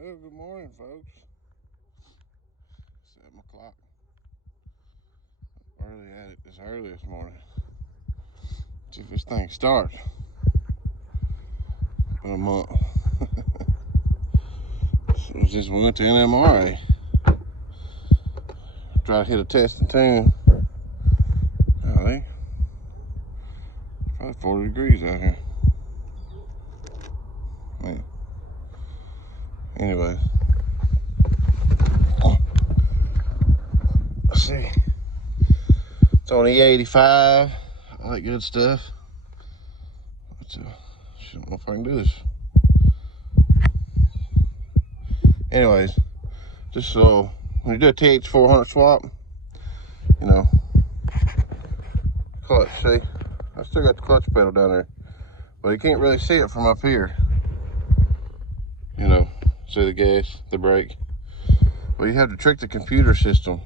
Well, good morning, folks. 7 o'clock. Early at it this early this morning. See if this thing starts. Been a month. Just went to NMRA. Try to hit a test and tune. Golly. It's probably 40 degrees out here. Man. Anyway. Let's see. It's on E85. All that good stuff. I don't know if I can do this. Anyways, just so when you do a TH400 swap, you know, clutch, see? I still got the clutch pedal down there, but you can't really see it from up here. You know, see the gas, the brake. But you have to trick the computer system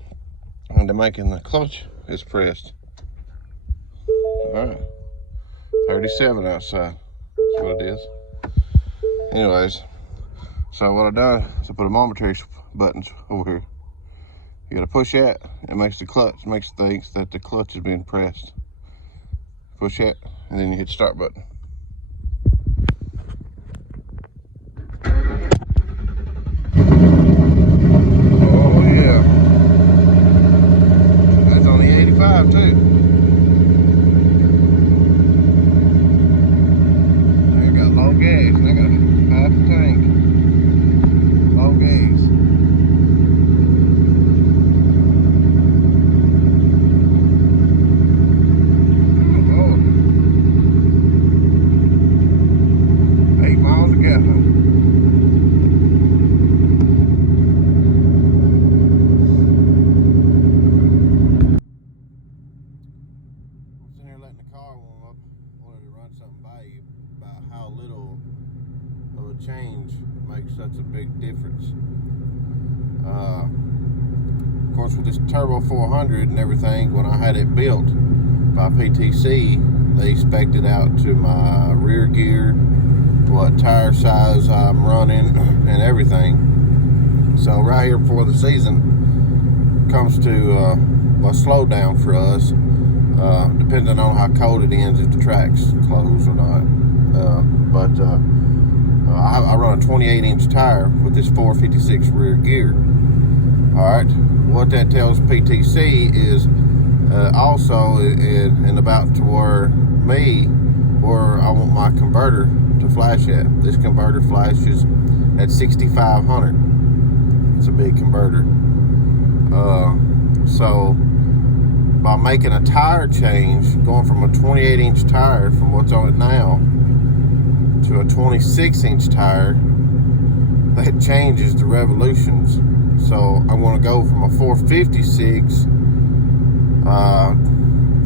into making the clutch is pressed. Alright, 37 outside, that's what it is. Anyways, so what I've done is I put a modmotor buttons over here. You gotta push that, it makes the clutch, makes it think that the clutch is being pressed. Push that, and then you hit the start button. Oh yeah. That's on the 85 too. I got low gas, and I got half a tank. Low gas. Change makes such a big difference. Of course, with this turbo 400 and everything, when I had it built by PTC, they spec'd it out to my rear gear, what tire size I'm running, and everything. So right here before the season comes to a slowdown for us, depending on how cold it is, if the track's closed or not. I run a 28-inch tire with this 456 rear gear. All right, what that tells PTC is also in about to where I want my converter to flash at. This converter flashes at 6,500. It's a big converter. So by making a tire change, going from a 28-inch tire from what's on it now to a 26-inch tire, that changes the revolutions. So I'm going to go from a 456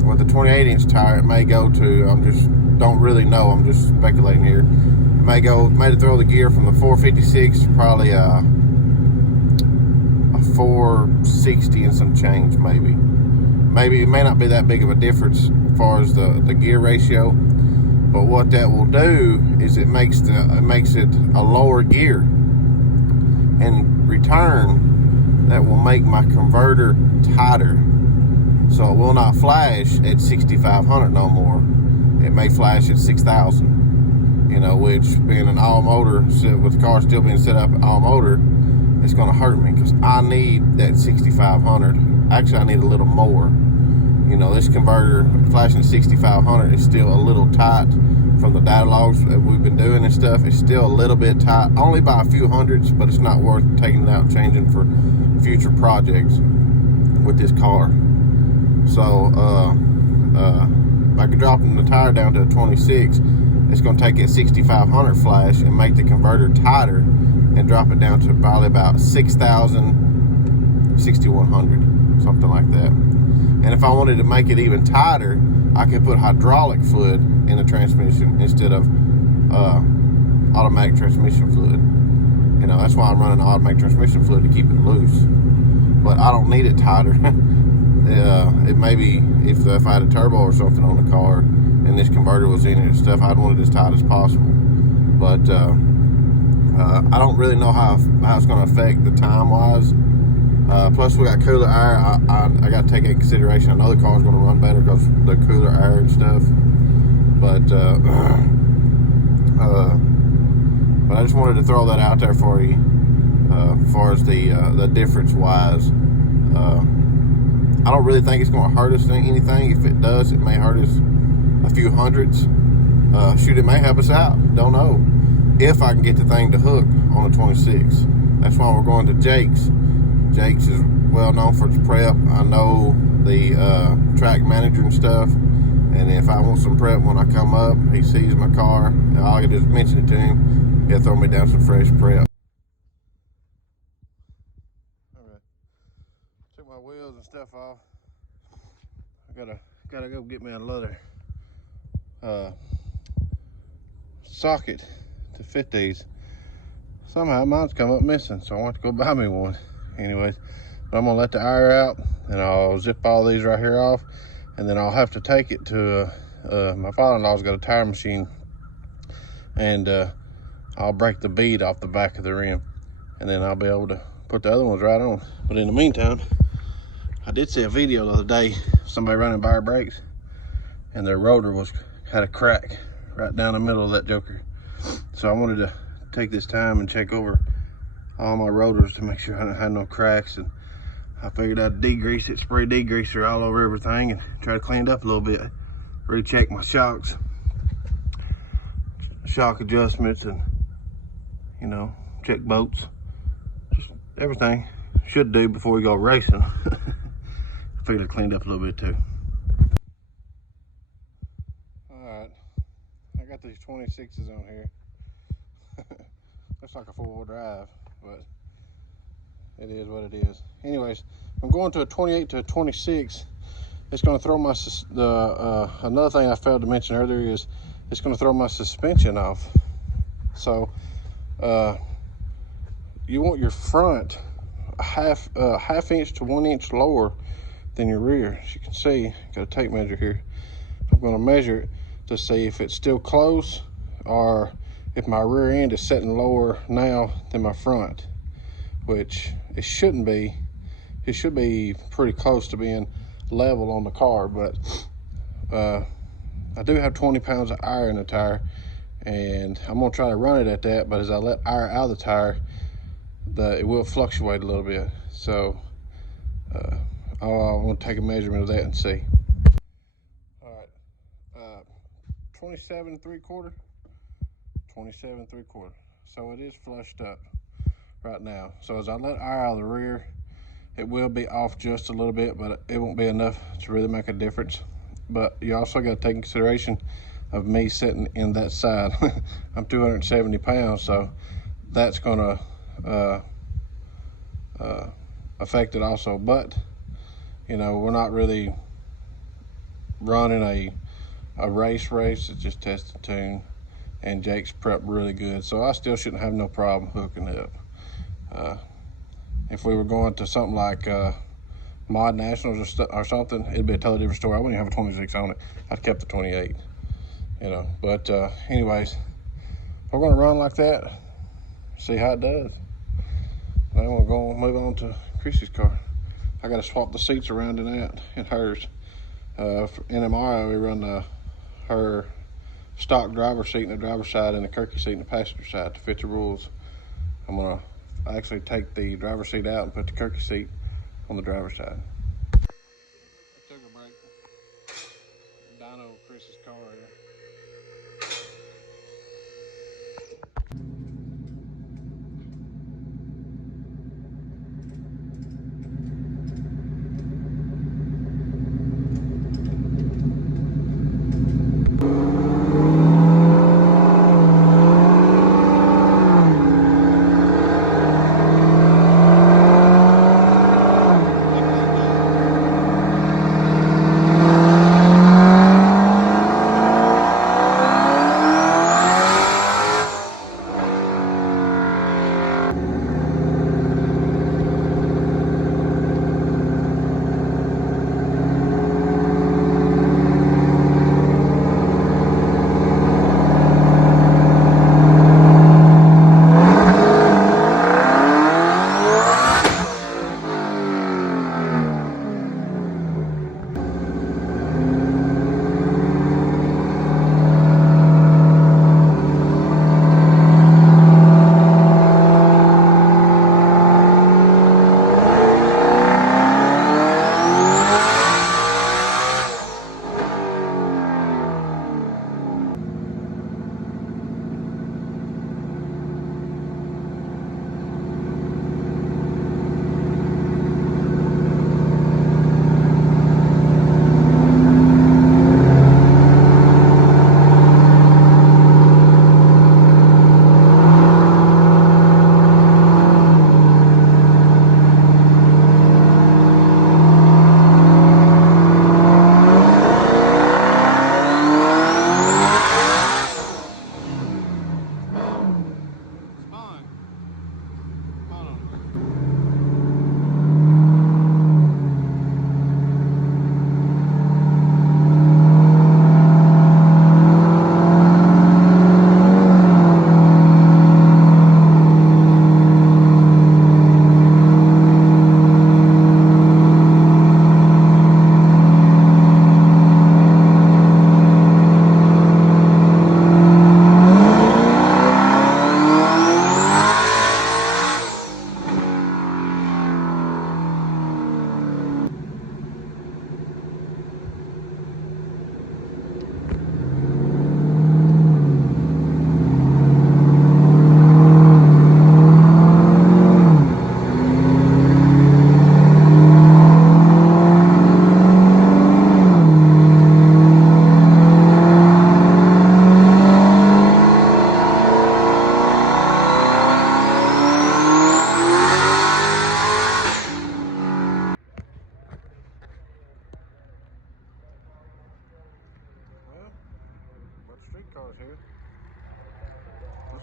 with a 28-inch tire. It may go to, don't really know, I'm just speculating here. May throw the gear from the 456 probably a 460 and some change, maybe it may not be that big of a difference as far as the gear ratio. But what that will do is it makes it a lower gear. In return, that will make my converter tighter. So it will not flash at 6,500 no more. It may flash at 6,000. You know, which being an allmotor, with the car still being set up at allmotor, it's going to hurt me because I need that 6,500. Actually, I need a little more. You know, this converter flashing 6,500 is still a little tight from the data logs that we've been doing and stuff. It's still a little bit tight, only by a few hundreds, but it's not worth taking it out and changing for future projects with this car. So, by dropping the tire down to a 26, it's going to take that 6,500 flash and make the converter tighter and drop it down to probably about 6,000, 6,100, something like that. And if I wanted to make it even tighter, I could put hydraulic fluid in the transmission instead of automatic transmission fluid. You know, that's why I'm running automatic transmission fluid, to keep it loose. But I don't need it tighter. It may be if I had a turbo or something on the car and this converter was in it and stuff, I'd want it as tight as possible. But I don't really know how it's going to affect the time wise. Plus, we got cooler air. I got to take into consideration. I know the car's going to run better because the cooler air and stuff. But I just wanted to throw that out there for you, as far as the difference wise. I don't really think it's going to hurt us anything. If it does, it may hurt us a few hundreds. Shoot, it may help us out. Don't know. If I can get the thing to hook on the 26. That's why we're going to Jake's. Jake's is well known for its prep. I know the track manager and stuff. And if I want some prep when I come up, he sees my car, and all I just mention it to him, he'll throw me down some fresh prep. Alright. Took my wheels and stuff off. I gotta go get me another socket to fit these. Somehow mine's come up missing, so I want to go buy me one. Anyways, but I'm gonna let the air out, and I'll zip all these right here off, and then I'll have to take it to my father-in-law's got a tire machine, and I'll break the bead off the back of the rim, and then I'll be able to put the other ones right on. But in the meantime, I did see a video the other day, somebody running bar brakes, and their rotor had a crack right down the middle of that joker. So I wanted to take this time and check over all my rotors to make sure I didn't have no cracks, and I figured I'd degrease it, spray degreaser all over everything, and try to clean it up a little bit. Recheck my shocks, shock adjustments, and you know, check bolts, just everything should do before we go racing. I figured I cleaned up a little bit too. Alright, I got these 26s on here. Looks like a 4-wheel drive, but it is what it is. Anyways, I'm going to a 28 to a 26. It's going to throw my another thing I failed to mention earlier is it's going to throw my suspension off. So you want your front a half inch to 1 inch lower than your rear. As you can see, got a tape measure here. I'm going to measure it to see if it's still close, or if my rear end is setting lower now than my front, which it shouldn't be. It should be pretty close to being level on the car, but I do have 20 pounds of air in the tire, and I'm gonna try to run it at that, but as I let air out of the tire, it will fluctuate a little bit. So I'm gonna take a measurement of that and see. All right, 27 3/4. 27 3/4. So it is flushed up right now. So as I let air out of the rear, it will be off just a little bit, but it won't be enough to really make a difference. But you also got to take in consideration of me sitting in that side. I'm 270 pounds, so that's gonna affect it also. But you know, we're not really running a race. It's just test and tune, and Jake's prepped really good, so I still shouldn't have no problem hooking it up. If we were going to something like Mod Nationals or something, it'd be a totally different story. I wouldn't even have a 26 on it. I'd kept the 28, you know. But anyways, we're gonna run like that, see how it does. Then we're gonna move on to Chrissy's car. I gotta swap the seats around in that and hers. For NMR, we run her stock driver seat in the driver's side and the Kirky seat in the passenger side to fit the rules. I'm gonna actually take the driver's seat out and put the Kirky seat on the driver's side. I took a break. Dyno, Chris's car here.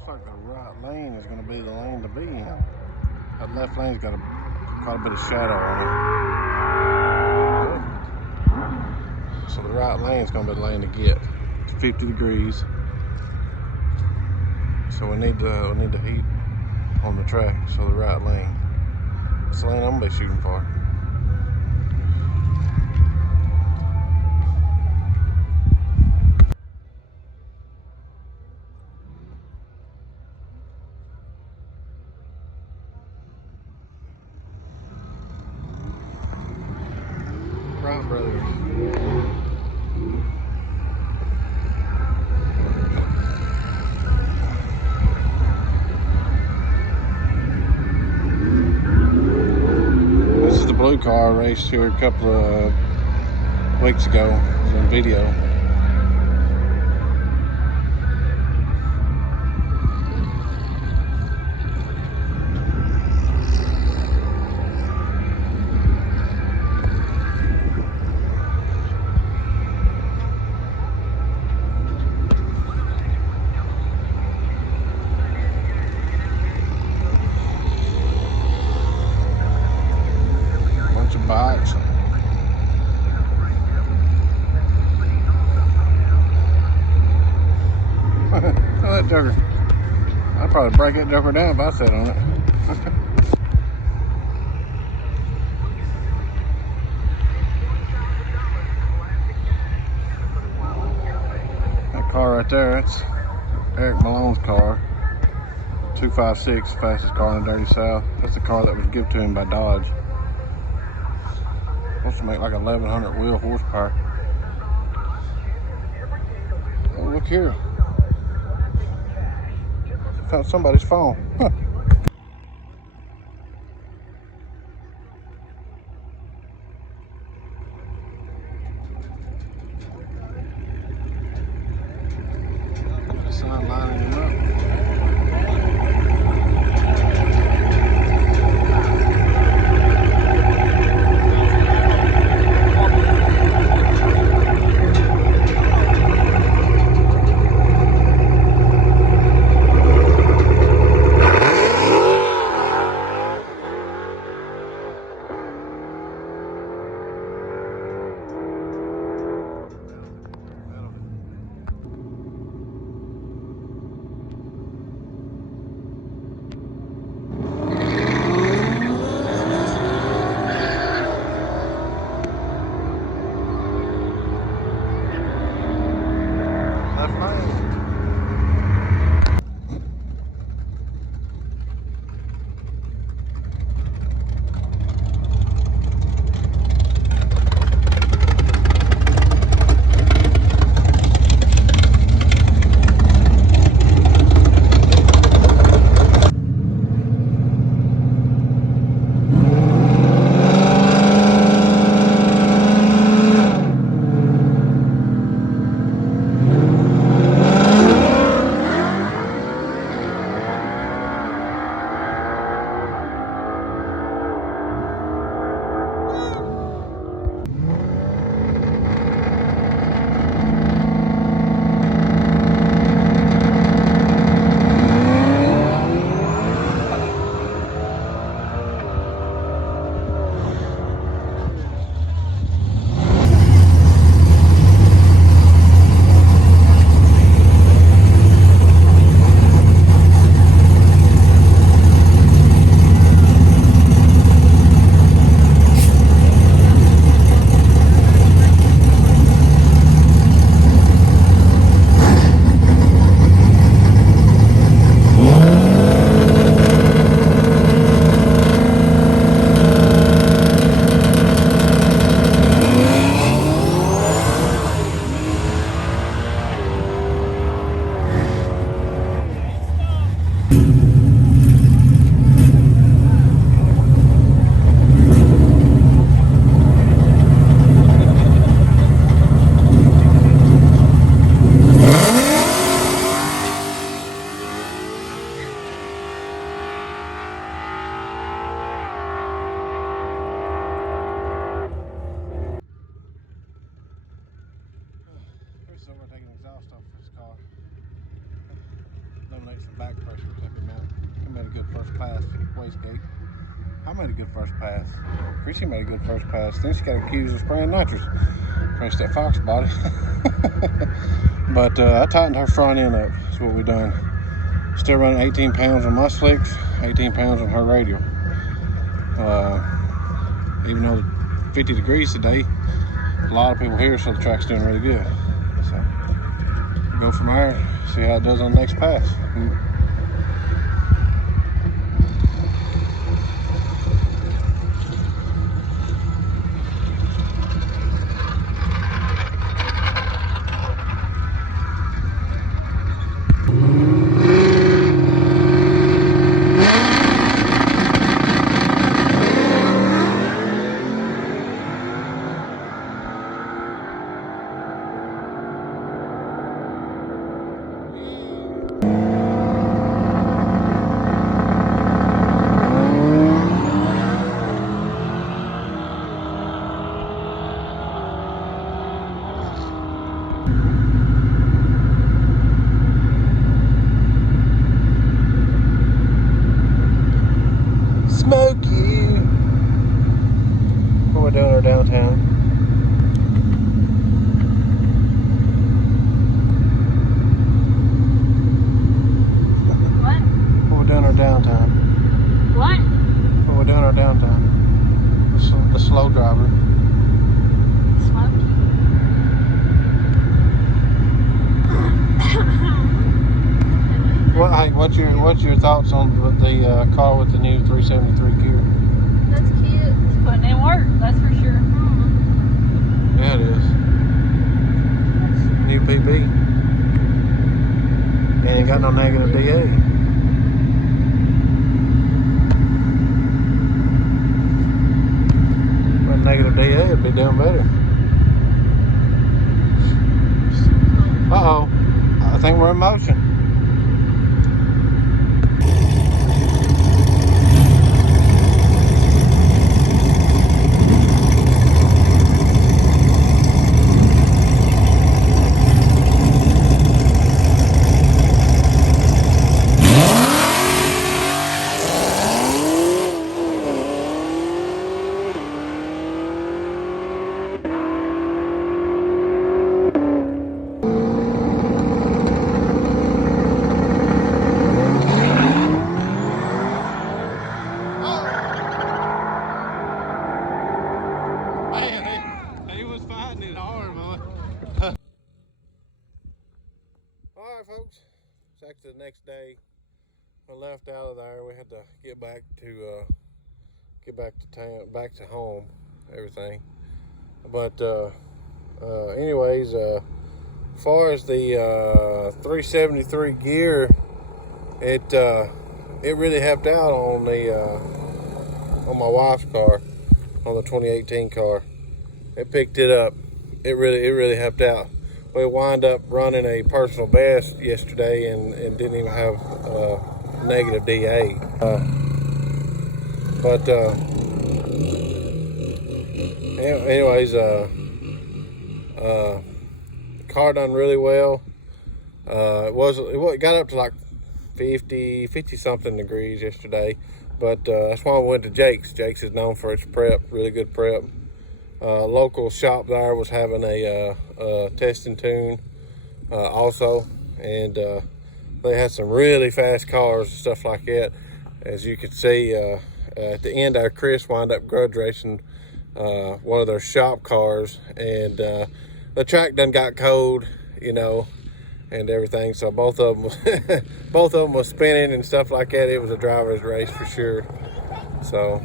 Looks like the right lane is going to be the lane to be in. That left lane's got quite a bit of shadow on it. So the right lane's going to be the lane to get. It's 50 degrees. So we need the heat on the track. So the right lane. That's the lane I'm going to be shooting for. Right, brothers. This is the blue car I raced here a couple of weeks ago. It was on video. Bikes. That joker. I'd probably break that joker down if I sat on it. That car right there, that's Eric Malone's car. 256, fastest car in the Dirty South. That's the car that was given to him by Dodge. Supposed to make like 1,100 wheel horsepower. Oh, look here. Found somebody's phone. Huh. Sun lining him up. back pressure took him out. He made a good first pass, wastegate. I made a good first pass. Chrissy made a good first pass. Then she got accused of spraying nitrous. Finished that fox body. But I tightened her front end up. That's what we done. Still running 18 pounds on my slicks, 18 pounds on her radial. Even though it's 50 degrees today, a lot of people here, so the track's doing really good. So go from there, see how it does on the next pass. Smoky. What we're doing our downtown. What? What we're doing our downtime. What? What we're doing our downtime. The slow driver. Smoky. Hey, what's your thoughts on the car with the new 373 gear? That's cute. It's putting in work, that's for sure. Yeah, it is. New PB. Ain't got no negative DA. But negative DA would be doing better. Uh-oh. I think we're in motion. Alright folks, it's actually the next day. I left out of there. We had to get back to town, back to home, everything. But anyways, as far as the 373 gear, it really helped out on the on my wife's car, on the 2018 car. It picked it up. It really helped out. We wound up running a personal best yesterday and didn't even have negative DA. Anyways, the car done really well. It got up to like 50 something degrees yesterday, but that's why we went to Jake's. Jake's is known for its prep, really good prep. Local shop there was having a test and tune also, and they had some really fast cars and stuff like that. As you can see, at the end there, Chris wound up grudge racing one of their shop cars, and the track done got cold, you know, and everything. So both of them was spinning and stuff like that. It was a driver's race for sure. So.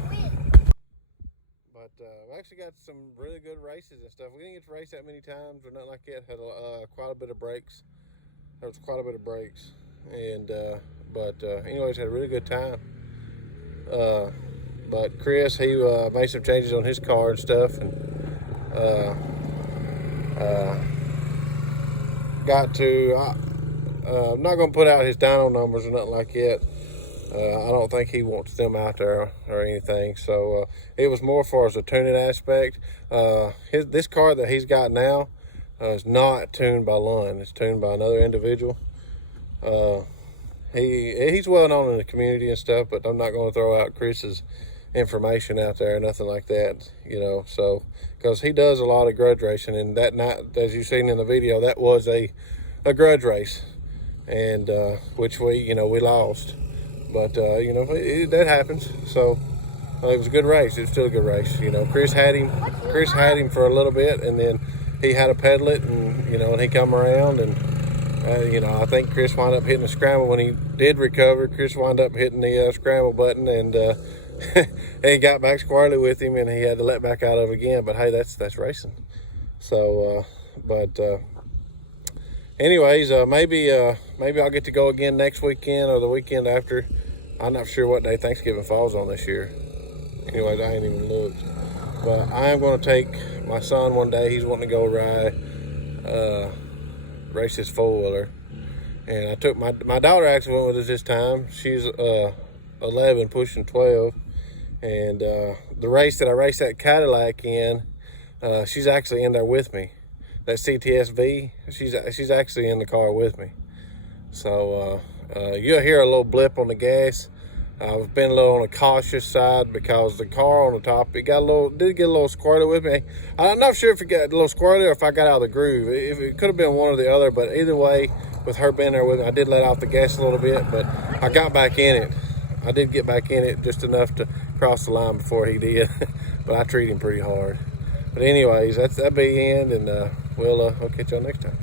We actually got some really good races and stuff. We didn't get to race that many times or nothing like that. Had quite a bit of breaks. There was quite a bit of breaks, and anyways, had a really good time. But Chris, he made some changes on his car and stuff, and got to. I'm not gonna put out his dyno numbers or nothing like that. I don't think he wants them out there or anything. So it was more for as a tuning aspect. This car that he's got now is not tuned by Lund. It's tuned by another individual. he's well known in the community and stuff, but I'm not going to throw out Chris's information out there, nothing like that, you know. So because he does a lot of grudge racing, and that night, as you've seen in the video, that was a grudge race, and which we lost, but that happens. So it was a good race. It was still a good race, you know. Chris had him for a little bit, and then he had to pedal it, and and he come around, and I think Chris wound up hitting the scramble. When he did recover, Chris wound up hitting the scramble button, and he got back squarely with him, and he had to let back out of again. But hey, that's racing. So anyways, maybe I'll get to go again next weekend or the weekend after. I'm not sure what day Thanksgiving falls on this year. Anyways, I ain't even looked. But I am going to take my son one day. He's wanting to go race his four-wheeler. And I took my daughter actually went with us this time. She's 11, pushing 12. And the race that I raced that Cadillac in, she's actually in there with me. That CTSV, she's actually in the car with me. So you'll hear a little blip on the gas. I've been a little on the cautious side because the car on the top, it did get a little squirrely with me. I'm not sure if it got a little squirrely or if I got out of the groove. It could have been one or the other, but either way, with her being there with me, I did let off the gas a little bit, but I got back in it. I did get back in it just enough to cross the line before he did, but I treat him pretty hard. But anyways, that'll be the end, and we'll catch y'all next time.